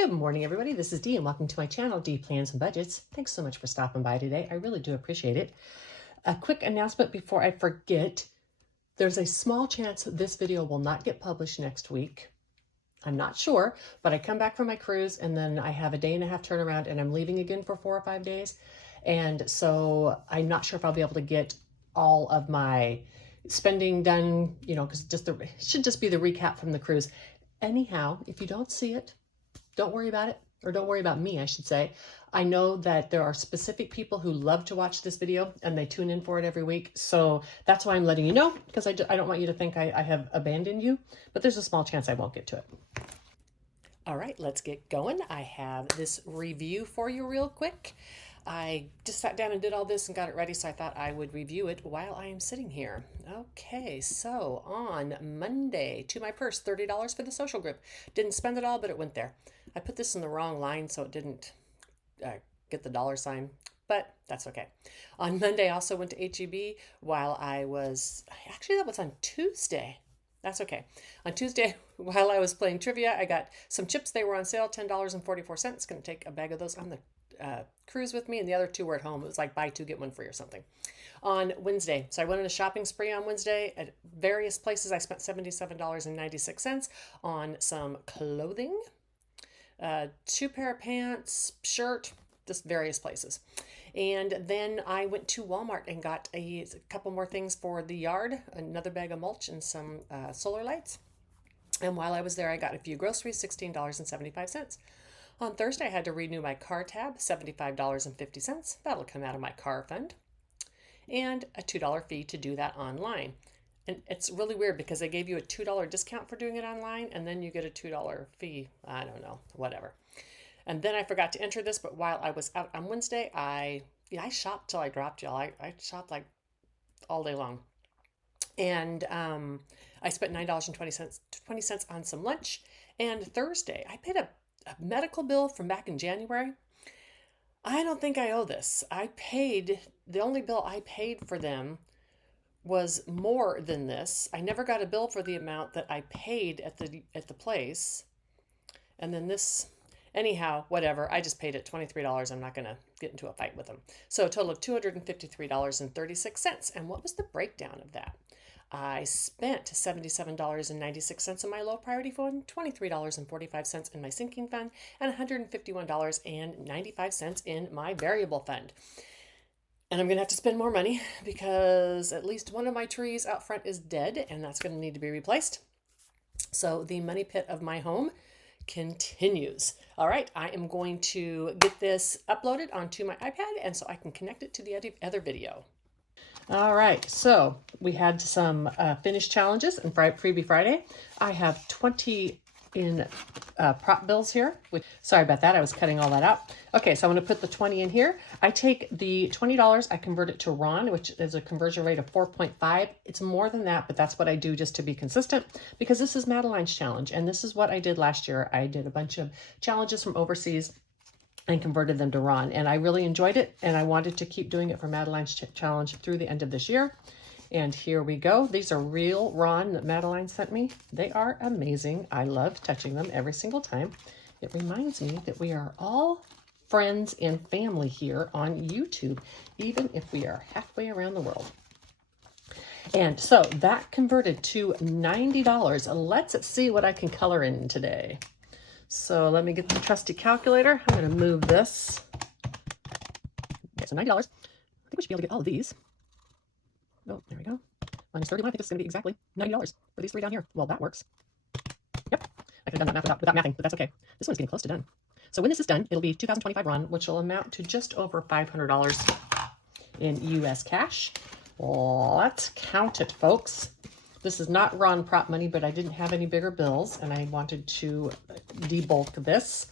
Good morning, everybody. This is Dee, and welcome to my channel, Dee Plans and Budgets. Thanks so much for stopping by today. I really do appreciate it. A quick announcement before I forget. There's a small chance this video will not get published next week. I'm not sure, but I come back from my cruise, and then I have a day-and-a-half turnaround, and I'm leaving again for 4 or 5 days. And so I'm not sure if I'll be able to get all of my spending done, because it should just be the recap from the cruise. Anyhow, if you don't see it, don't worry about it, or don't worry about me, I should say. I know that there are specific people who love to watch this video and they tune in for it every week. So that's why I'm letting you know, because I don't want you to think I have abandoned you, but there's a small chance I won't get to it. All right, let's get going. I have this review for you real quick. I just sat down and did all this and got it ready, so I thought I would review it while I am sitting here. Okay, so on Monday, to my purse, $30 for the social group. Didn't spend it all, but it went there. I put this in the wrong line, so it didn't get the dollar sign, but that's okay. On Monday, I also went to HEB while I was, actually that was on Tuesday. That's okay. On Tuesday, while I was playing trivia, I got some chips. They were on sale, $10.44. Going to take a bag of those on the cruise with me, and the other 2 were at home. It was like buy 2 get 1 free or something. On Wednesday, so I went on a shopping spree on Wednesday at various places. I spent $77.96 on some clothing, 2 pair of pants, shirt, just various places. And then I went to Walmart and got a couple more things for the yard, another bag of mulch and some solar lights. And while I was there, I got a few groceries, $16.75. On Thursday, I had to renew my car tab, $75.50. That'll come out of my car fund. And a $2 fee to do that online. And it's really weird because they gave you a $2 discount for doing it online, and then you get a $2 fee. I don't know, whatever. And then I forgot to enter this, but while I was out on Wednesday, I shopped till I dropped y'all. I shopped like all day long. And I spent $9.20 on some lunch. And Thursday, I paid a medical bill from back in January. I don't think I owe this. The only bill I paid for them was more than this. I never got a bill for the amount that I paid at the place. And then this, anyhow, whatever. I just paid it $23. I'm not going to get into a fight with them. So a total of $253.36. And what was the breakdown of that? I spent $77.96 in my low priority fund, $23.45 in my sinking fund, and $151.95 in my variable fund. And I'm going to have to spend more money because at least one of my trees out front is dead, and that's going to need to be replaced. So the money pit of my home continues. All right, I am going to get this uploaded onto my iPad, and so I can connect it to the other video. All right, so we had some finished challenges and Freebie Friday. I have 20 in prop bills here. Sorry about that, I was cutting all that out. Okay, so I'm going to put the 20 in here. I take the $20, I convert it to RON, which is a conversion rate of 4.5. It's more than that, but that's what I do just to be consistent, because this is Madeline's challenge, and this is what I did last year. I did a bunch of challenges from overseas and converted them to RON, and I really enjoyed it, and I wanted to keep doing it for Madeline's challenge through the end of this year. And here we go. These are real RON that Madeline sent me. They are amazing. I love touching them every single time. It reminds me that we are all friends and family here on YouTube, even if we are halfway around the world. And so that converted to $90. Let's see what I can color in today. So let me get the trusty calculator. I'm going to move this. Okay, so $90. I think we should be able to get all of these. Oh, there we go. Minus 31. I think this is going to be exactly $90 for these 3 down here. Well, that works. Yep. I could have done that math without mathing, but that's okay. This one's getting close to done. So when this is done, it'll be 2025 RON, which will amount to just over $500 in US cash. Let's count it, folks. This is not RON prop money, but I didn't have any bigger bills, and I wanted to debulk this.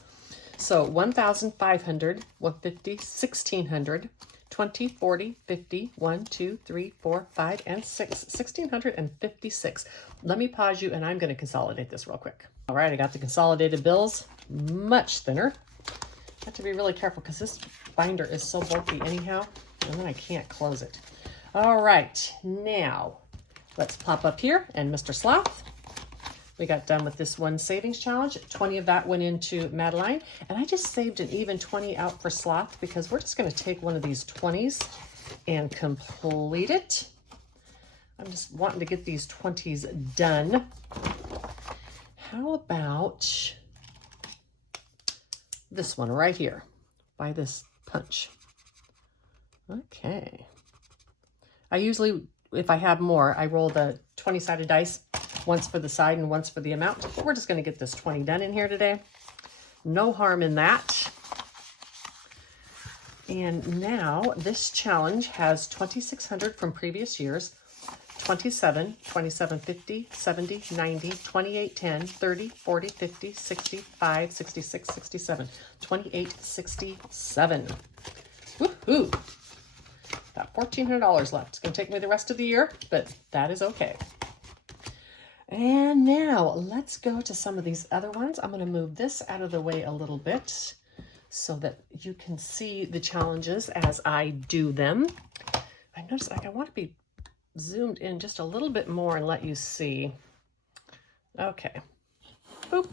So 1,500, 150, 1,600, 20, 40, 50, 1, 2, 3, 4, 5, and 6. 1,656. Let me pause you, and I'm going to consolidate this real quick. All right, I got the consolidated bills, much thinner. I have to be really careful because this binder is so bulky anyhow, and then I can't close it. All right, now let's pop up here, and Mr. Sloth, We got done with this one savings challenge. 20 of that went into Madeline. And I just saved an even 20 out for Sloth because we're just going to take one of these 20s and complete it. I'm just wanting to get these 20s done. How about this one right here by this punch? Okay. I usually, if I have more, I roll the 20-sided dice, once for the side and once for the amount. We're just going to get this 20 done in here today. No harm in that. And now this challenge has 2,600 from previous years, 27, 27, 50, 70, 90, 28, 10, 30, 40, 50, 65, 66, 67, 28, 67. Woohoo! Got $1,400 left. It's going to take me the rest of the year, but that is okay. And now let's go to some of these other ones. I'm going to move this out of the way a little bit so that you can see the challenges as I do them. I noticed I want to be zoomed in just a little bit more and let you see. Okay. Boop.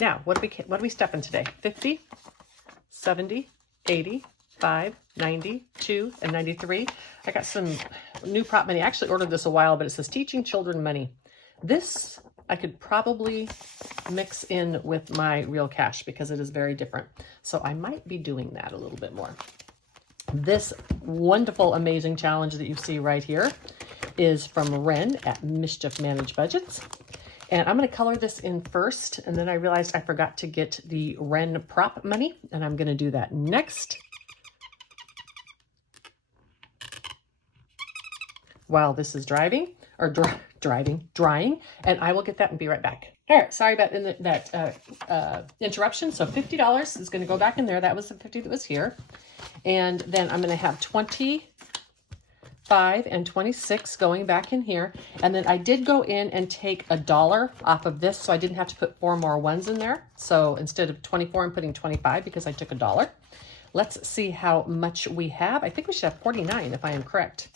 Now, what are we stepping today? 50, 70, 80, 5, 90, 2, and 93. I got some new prop money. I actually ordered this a while, but it says Teaching Children Money. This I could probably mix in with my real cash because it is very different. So I might be doing that a little bit more. This wonderful, amazing challenge that you see right here is from Ren at Mischief Managed Budgets. And I'm going to color this in first. And then I realized I forgot to get the Ren prop money. And I'm going to do that next. While this is drying, and I will get that and be right back. All right, sorry about that interruption. So $50 is going to go back in there. That was the 50 that was here. And then I'm going to have 25 and 26 going back in here. And then I did go in and take $1 off of this, so I didn't have to put 4 more ones in there. So instead of 24, I'm putting 25 because I took $1. Let's see how much we have. I think we should have 49 if I am correct.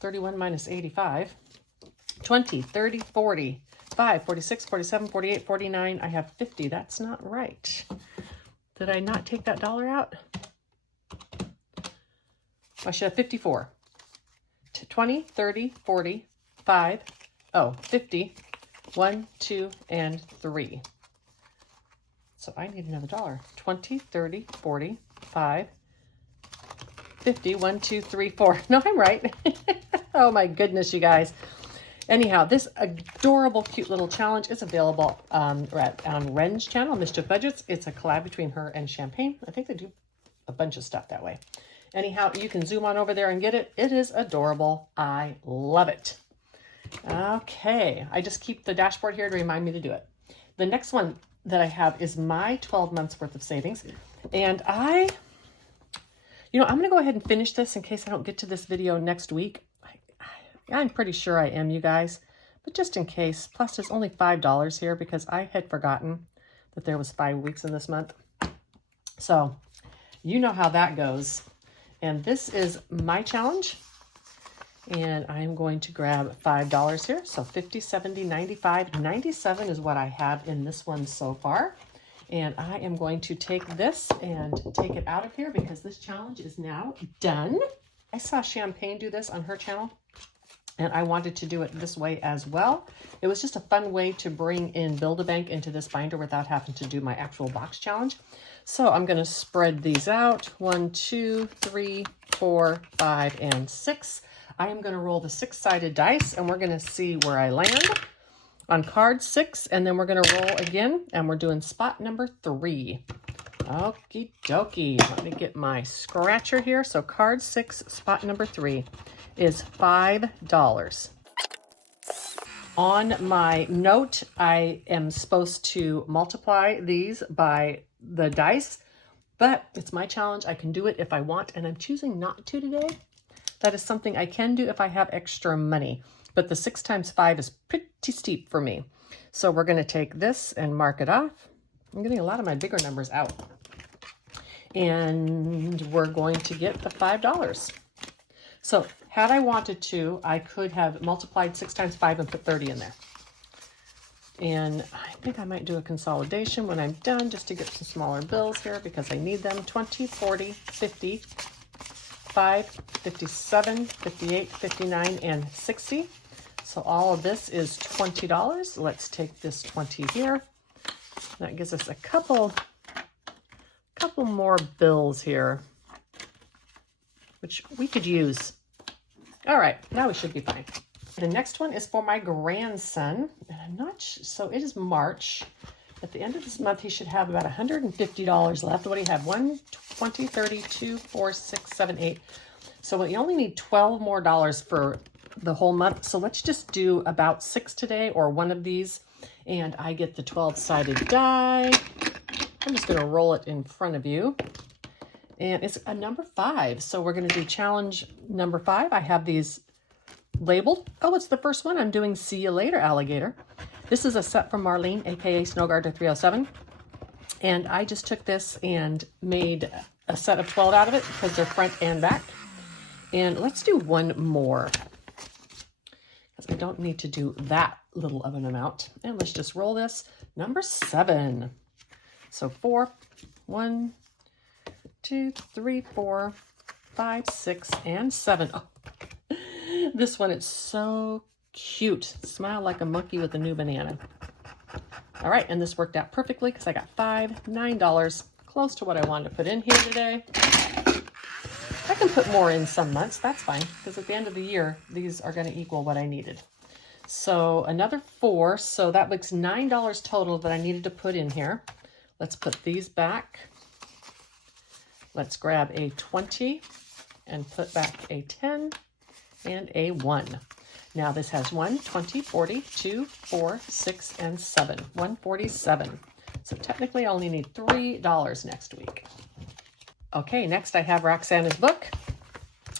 31 minus 85, 20, 30, 40, 5, 46, 47, 48, 49. I have 50. That's not right. Did I not take that $1 out? I should have 54. 20, 30, 40, 5, 50, 1, 2, and 3. So I need another $1. 20, 30, 40, 5, 50, 1, 2, 3, 4. No, I'm right. Oh my goodness, you guys. Anyhow, this adorable, cute little challenge is available on Ren's channel, Mischief Budgets. It's a collab between her and Champagne. I think they do a bunch of stuff that way. Anyhow, you can zoom on over there and get it. It is adorable. I love it. Okay, I just keep the dashboard here to remind me to do it. The next one that I have is my 12 months worth of savings. And I'm going to go ahead and finish this in case I don't get to this video next week. I'm pretty sure I am, you guys, but just in case. Plus, there's only $5 here because I had forgotten that there was 5 weeks in this month. So you know how that goes. And this is my challenge. And I'm going to grab $5 here. So 50, 70, 95, 97 is what I have in this one so far. And I am going to take this and take it out of here because this challenge is now done. I saw Champagne do this on her channel, and I wanted to do it this way as well. It was just a fun way to bring in Build-A-Bank into this binder without having to do my actual box challenge. So I'm going to spread these out. 1, 2, 3, 4, 5, and 6. I am going to roll the 6-sided dice, and we're going to see where I land on card 6, and then we're going to roll again, and we're doing spot number 3. Okie dokie. Let me get my scratcher here. So card 6, spot number 3 is $5. On my note, I am supposed to multiply these by the dice, but it's my challenge. I can do it if I want, and I'm choosing not to today. That is something I can do if I have extra money, but the 6 times 5 is pretty steep for me. So we're going to take this and mark it off. I'm getting a lot of my bigger numbers out. And we're going to get the $5. So had I wanted to, I could have multiplied 6 times 5 and put 30 in there. And I think I might do a consolidation when I'm done just to get some smaller bills here because I need them. 20, 40, 50, 5, 57, 58, 59, and 60. So all of this is $20. Let's take this 20 here. That gives us a couple more bills here, which we could use. All right, now we should be fine. The next one is for my grandson, and I'm not so it is March. At the end of this month, he should have about $150 left. What do you have? 1, 20, 30, 2, 4, 6, 7, 8. So we only need $12 more for the whole month. So let's just do about 6 today, or one of these, and I get the 12-sided die. I'm just going to roll it in front of you. And it's a number 5. So we're going to do challenge number 5. I have these labeled. Oh, it's the first one. I'm doing See You Later, Alligator. This is a set from Marlene, aka Snowgarter 307. And I just took this and made a set of 12 out of it because they're front and back. And let's do one more, because I don't need to do that little of an amount. And let's just roll this. Number 7. So 4, 1, 2, 3, 4, 5, 6, and 7. Oh, this one is so cute. Smile like a monkey with a new banana. All right, and this worked out perfectly because I got $9, close to what I wanted to put in here today. I can put more in some months. That's fine, because at the end of the year, these are going to equal what I needed. So another 4. So that makes $9 total that I needed to put in here. Let's put these back. Let's grab a 20 and put back a 10 and a 1. Now this has 1, 20, 40, 2, 4, 6, and 7. 147. So technically I only need $3 next week. Okay, next I have Roxana's book.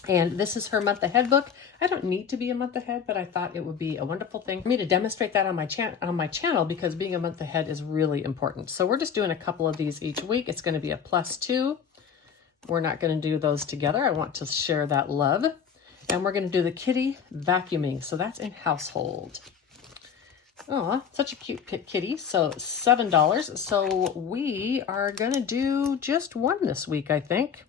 And this is her month ahead book. I don't need to be a month ahead, but I thought it would be a wonderful thing for me to demonstrate that on my channel because being a month ahead is really important. So we're just doing a couple of these each week. It's going to be a +2. We're not going to do those together. I want to share that love. And we're going to do the kitty vacuuming. So that's in household. Oh, such a cute kitty. So $7. So we are going to do just one this week, I think.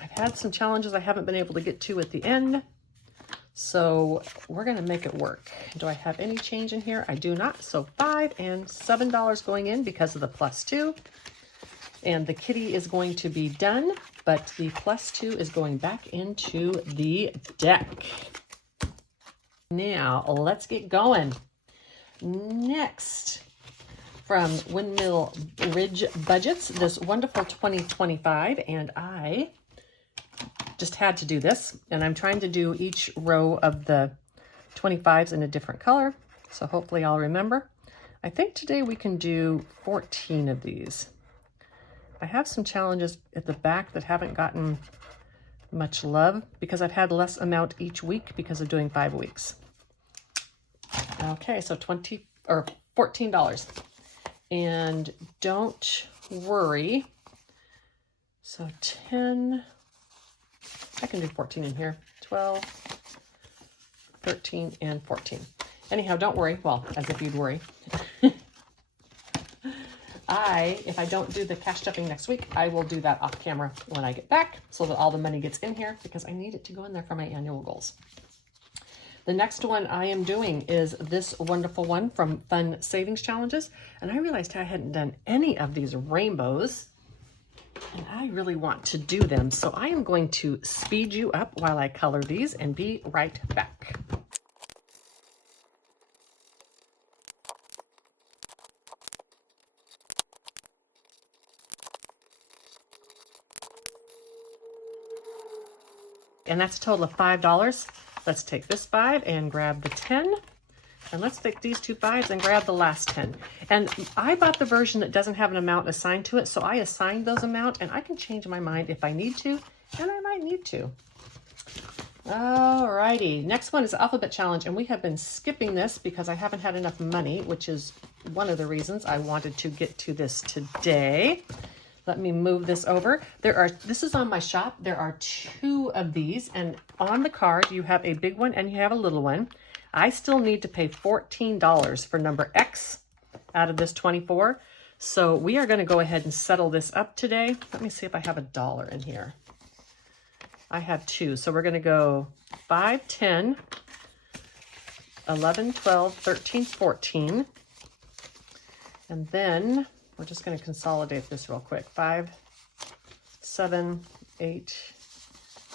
I've had some challenges I haven't been able to get to at the end. So we're going to make it work. Do I have any change in here? I do not. So $5 and $7 going in because of the +2. And the kitty is going to be done, but the +2 is going back into the deck. Now, let's get going. Next, from Windmill Ridge Budgets, this wonderful 2025, and I just had to do this, and I'm trying to do each row of the 25s in a different color, so hopefully I'll remember. I think today we can do 14 of these. I have some challenges at the back that haven't gotten much love because I've had less amount each week because of doing 5 weeks. Okay, so $14. And don't worry. So 10, I can do 14 in here. 12, 13, and 14. Anyhow, don't worry. Well, as if you'd worry. If I don't do the cash stuffing next week, I will do that off camera when I get back so that all the money gets in here because I need it to go in there for my annual goals. The next one I am doing is this wonderful one from Fun Savings Challenges. And I realized I hadn't done any of these rainbows and I really want to do them. So I am going to speed you up while I color these and be right back. And that's a total of $5. Let's take this 5 and grab the 10. And let's take these 2 5s and grab the last 10. And I bought the version that doesn't have an amount assigned to it, so I assigned those amount, and I can change my mind if I need to, and I might need to. Alrighty, next one is Alphabet Challenge, and we have been skipping this because I haven't had enough money, which is one of the reasons I wanted to get to this today. Let me move this over. This is on my shop. There are 2 of these, and on the card you have a big one and you have a little one. I still need to pay $14 for number X out of this 24. So we are going to go ahead and settle this up today. Let me see if I have $1 in here. I have 2. So we're going to go 5, 10, 11, 12, 13, 14. And then we're just going to consolidate this real quick. 5, 7, 8,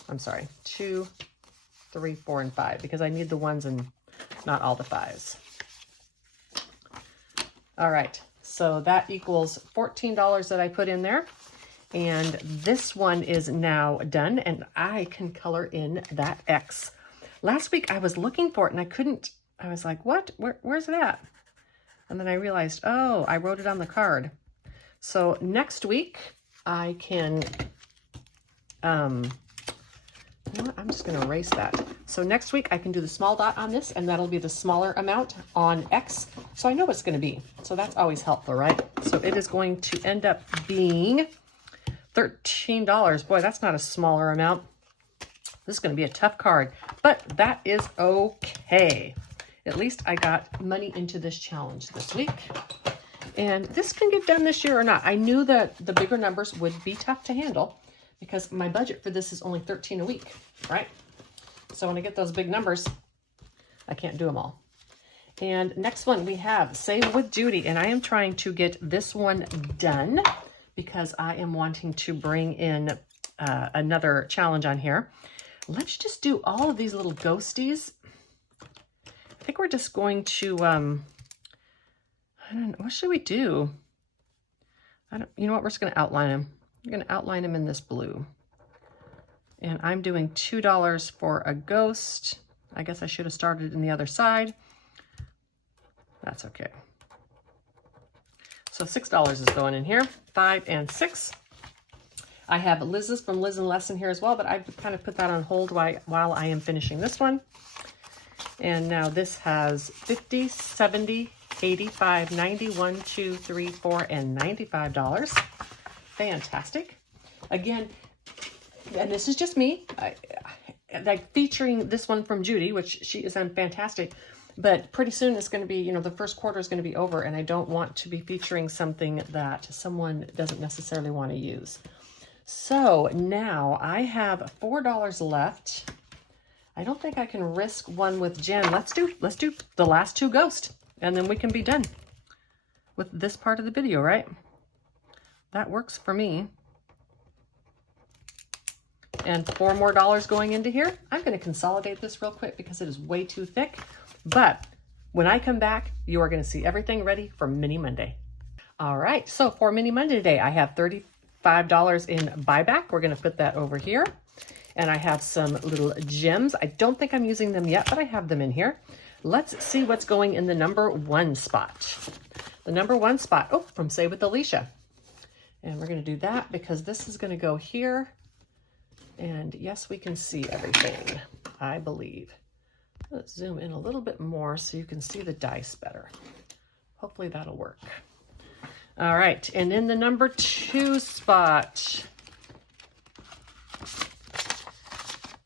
I'm sorry, 2, 3, 4, and 5, because I need the 1s and not all the 5s. All right, so that equals $14 that I put in there. And this one is now done, and I can color in that X. Last week I was looking for it and I couldn't. I was like, what? Where's it at? And then I realized, oh, I wrote it on the card. So next week I can, you know what? I'm just going to erase that. So next week I can do the small dot on this, and that'll be the smaller amount on X. So I know what it's going to be. So that's always helpful, right? So it is going to end up being $13. Boy, that's not a smaller amount. This is going to be a tough card, but that is okay. At least I got money into this challenge this week. And this can get done this year or not. I knew that the bigger numbers would be tough to handle because my budget for this is only 13 a week, right? So when I get those big numbers, I can't do them all. And next one we have Save with Judy, and I am trying to get this one done because I am wanting to bring in another challenge on here. Let's just do all of these little ghosties. I think we're just going to, I don't know, what should we do? You know what, we're just going to outline them. We're going to outline them in this blue. And I'm doing $2 for a ghost. I guess I should have started in the other side. That's okay. So $6 is going in here, 5 and 6. I have Liz's from Liz and Lesson here as well, but I've kind of put that on hold while I am finishing this one. And now this has 50, 70, 85, 91, 2, 3, 4, and $95. Fantastic. Again, and this is just me, like featuring this one from Judy, which she is fantastic. But pretty soon it's going to be, you know, the first quarter is going to be over, and I don't want to be featuring something that someone doesn't necessarily want to use. So now I have $4 left. I don't think I can risk one with Jen. Let's do the last 2 ghosts, and then we can be done with this part of the video, right? That works for me. And $4 more going into here. I'm going to consolidate this real quick because it is way too thick. But when I come back, you are going to see everything ready for Mini Monday. All right, so for Mini Monday today, I have $35 in buyback. We're going to put that over here. And I have some little gems. I don't think I'm using them yet, but I have them in here. Let's see what's going in the number 1 spot. The number 1 spot, oh, from Say with Alicia. And we're going to do that because this is going to go here. And yes, we can see everything, I believe. Let's zoom in a little bit more so you can see the dice better. Hopefully that'll work. All right, and in the number 2 spot,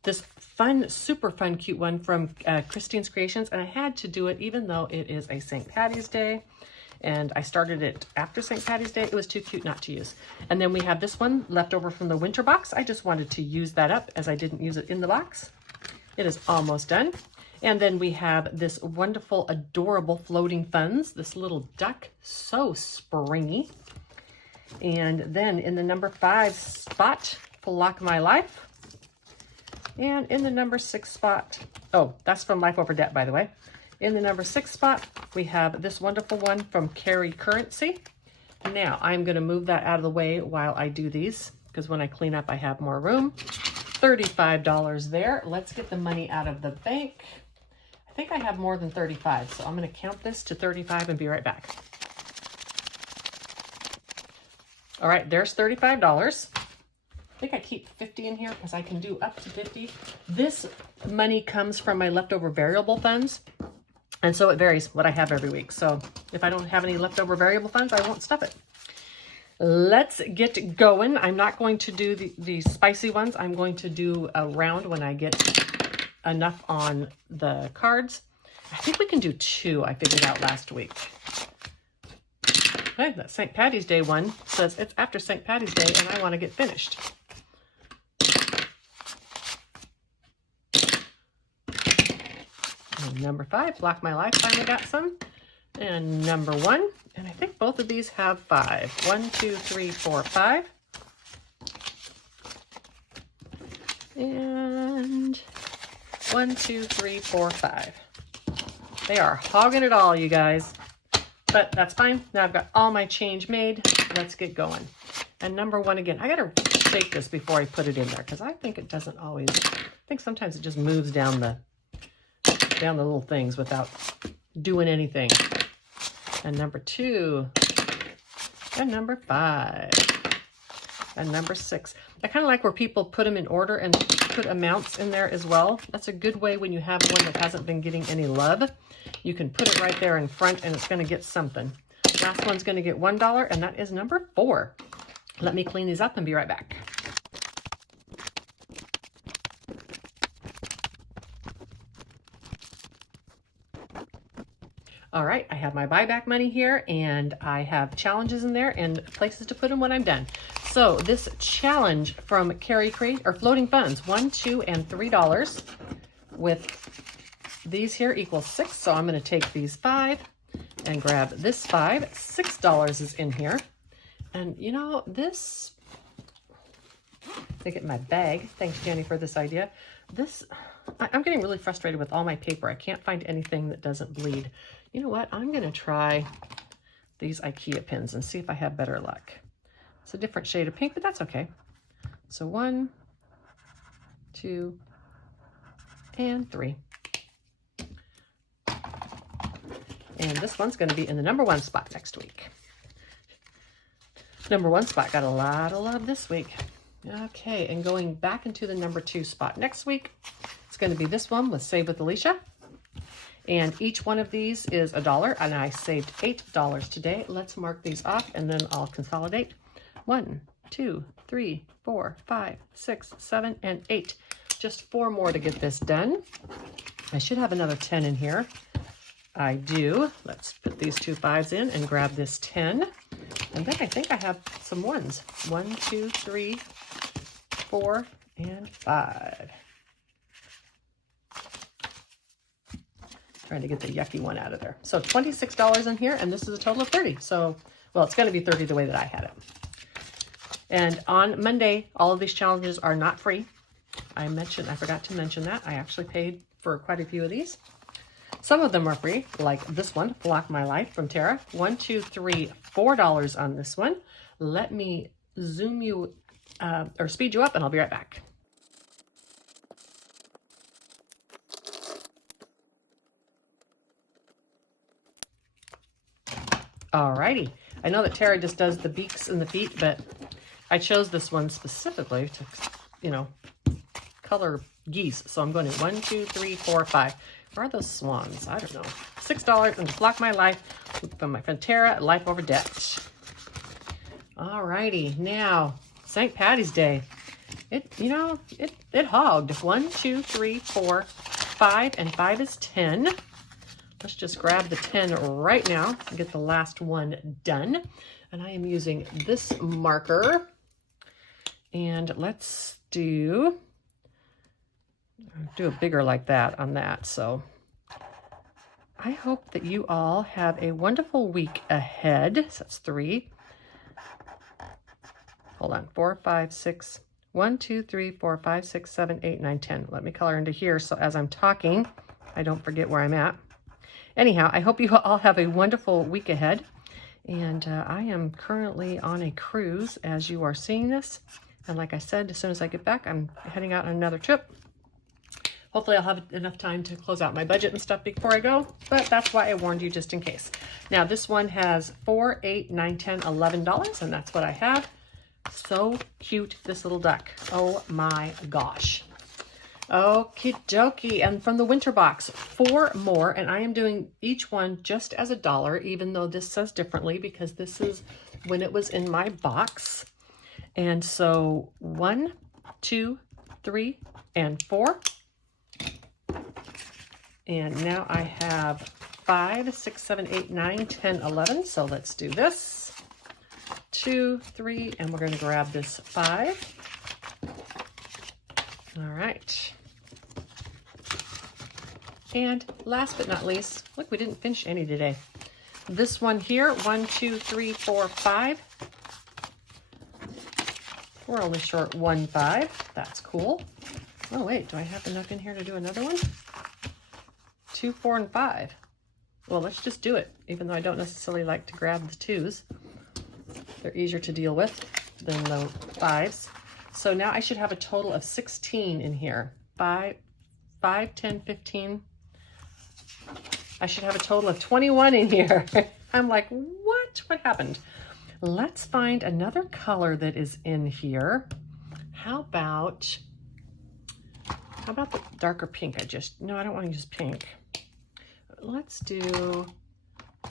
this fun, super fun, cute one from Christine's Creations. And I had to do it even though it is a St. Patty's Day. And I started it after St. Patty's Day. It was too cute not to use. And then we have this one left over from the winter box. I just wanted to use that up as I didn't use it in the box. It is almost done. And then we have this wonderful, adorable floating funds. This little duck, so springy. And then in the number 5 spot, Lock My Life. And in the number 6 spot, oh, that's from Life Over Debt, by the way. In the number 6 spot, we have this wonderful one from Carry Currency. Now, I'm going to move that out of the way while I do these, because when I clean up, I have more room. $35 there. Let's get the money out of the bank. I think I have more than 35, so I'm going to count this to 35 and be right back. All right, there's $35. I think I keep 50 in here because I can do up to 50. This money comes from my leftover variable funds. And so it varies what I have every week. So if I don't have any leftover variable funds, I won't stuff it. Let's get going. I'm not going to do the spicy ones. I'm going to do a round when I get enough on the cards. I think we can do 2, I figured out last week. Okay, that St. Patty's Day one says it's after St. Patty's Day and I want to get finished. And number 5, Block My Life, finally got some. And number 1, and I think both of these have 5. 1, 2, 3, 4, 5. And 1, 2, 3, 4, 5. They are hogging it all, you guys. But that's fine. Now I've got all my change made. Let's get going. And number 1 again. I got to shake this before I put it in there because I think it doesn't always. I think sometimes it just moves down the little things without doing anything. And number 2. And number 5. And number 6. I kind of like where people put them in order and put amounts in there as well. That's a good way when you have one that hasn't been getting any love. You can put it right there in front and it's going to get something. Last one's going to get $1 and that is number 4. Let me clean these up and be right back. All right, I have my buyback money here and I have challenges in there and places to put them when I'm done. So this challenge from Carry Crate or Floating Funds, $1, $2, and $3 with these here equals 6. So I'm going to take these 5 and grab this 5. $6 is in here. And you know, this, I get my bag. Thanks, Jenny, for this idea. I'm getting really frustrated with all my paper. I can't find anything that doesn't bleed. You know what? I'm going to try these IKEA pins and see if I have better luck. It's a different shade of pink, but that's okay. So 1, 2, and 3. And this one's going to be in the number 1 spot next week. Number 1 spot got a lot of love this week. Okay, and going back into the number 2 spot next week, it's going to be this one with Save with Alicia. And each one of these is $1, and I saved $8 today. Let's mark these off, and then I'll consolidate. 1, 2, 3, 4, 5, 6, 7, and 8. Just 4 more to get this done. I should have another 10 in here. I do. Let's put these 2 5s in and grab this 10. And then I think I have some 1s. 1, 2, 3, 4, and 5. Trying to get the yucky one out of there. So $26 in here, and this is a total of 30. So, well, it's going to be 30 the way that I had it. And on Monday, all of these challenges are not free. I forgot to mention that. I actually paid for quite a few of these. Some of them are free, like this one, Block My Life from Tara. 1, 2, 3, $4 on this one. Let me zoom you or speed you up, and I'll be right back. Alrighty. I know that Tara just does the beaks and the feet, but I chose this one specifically to, you know, color geese. So I'm going to 1, 2, 3, 4, 5. Where are those swans? I don't know. $6 and Block My Life from my friend Tara, Life Over Debt. Alrighty. Now, St. Patty's Day. It hogged. 1, 2, 3, 4, 5, and 5 is 10. Let's just grab the 10 right now and get the last one done. And I am using this marker. And let's do a bigger like that on that. So I hope that you all have a wonderful week ahead. So that's 3. Hold on. 4, 5, 6. 1, 2, 3, 4, 5, 6, 7, 8, 9, 10. Let me color into here so as I'm talking, I don't forget where I'm at. Anyhow, I hope you all have a wonderful week ahead. And I am currently on a cruise as you are seeing this. And like I said, as soon as I get back, I'm heading out on another trip. Hopefully I'll have enough time to close out my budget and stuff before I go, but that's why I warned you just in case. Now this one has $4, $8, $9, $10, $11, and that's what I have. So cute, this little duck. Oh my gosh. Okie dokie. And from the winter box, 4 more, and I am doing each one just as $1, even though this says differently because this is when it was in my box. And so 1, 2, 3, and 4. And now I have 5, 6, 7, 8, 9, 10, 11. So let's do this. 2, 3, and we're going to grab this 5. All right. And last but not least, look, we didn't finish any today. This one here, 1, 2, 3, 4, 5. We're only short 1, 5. That's cool. Oh, wait, do I have enough in here to do another one? 2, 4, and 5. Well, let's just do it, even though I don't necessarily like to grab the 2s. They're easier to deal with than the 5s. So now I should have a total of 16 in here. 5, 10, 15. I should have a total of 21 in here. I'm like, what? What happened? Let's find another color that is in here. How about the darker pink? No, I don't want to use pink. Let's do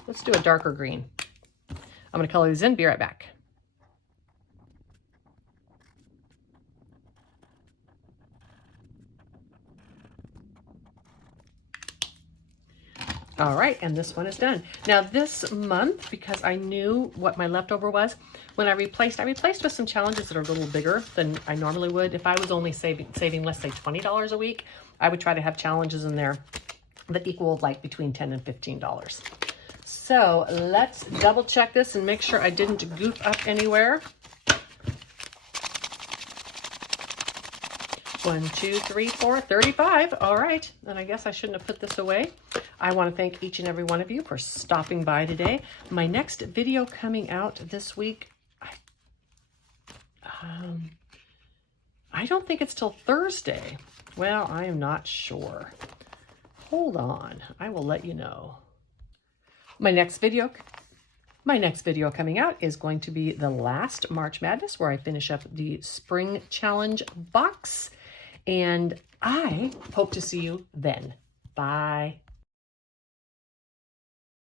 a darker green. I'm going to color these in, be right back. All right, and this one is done. Now this month, because I knew what my leftover was, when I replaced with some challenges that are a little bigger than I normally would. If I was only saving let's say $20 a week, I would try to have challenges in there that equal like between $10 and $15. So let's double check this and make sure I didn't goof up anywhere. 1, 2, 3, 4, 35. All right, and I guess I shouldn't have put this away. I want to thank each and every one of you for stopping by today. My next video coming out this week, I don't think it's till Thursday. Well, I am not sure. Hold on, I will let you know. My next video coming out is going to be the last March Madness, where I finish up the Spring Challenge box. And I hope to see you then. Bye.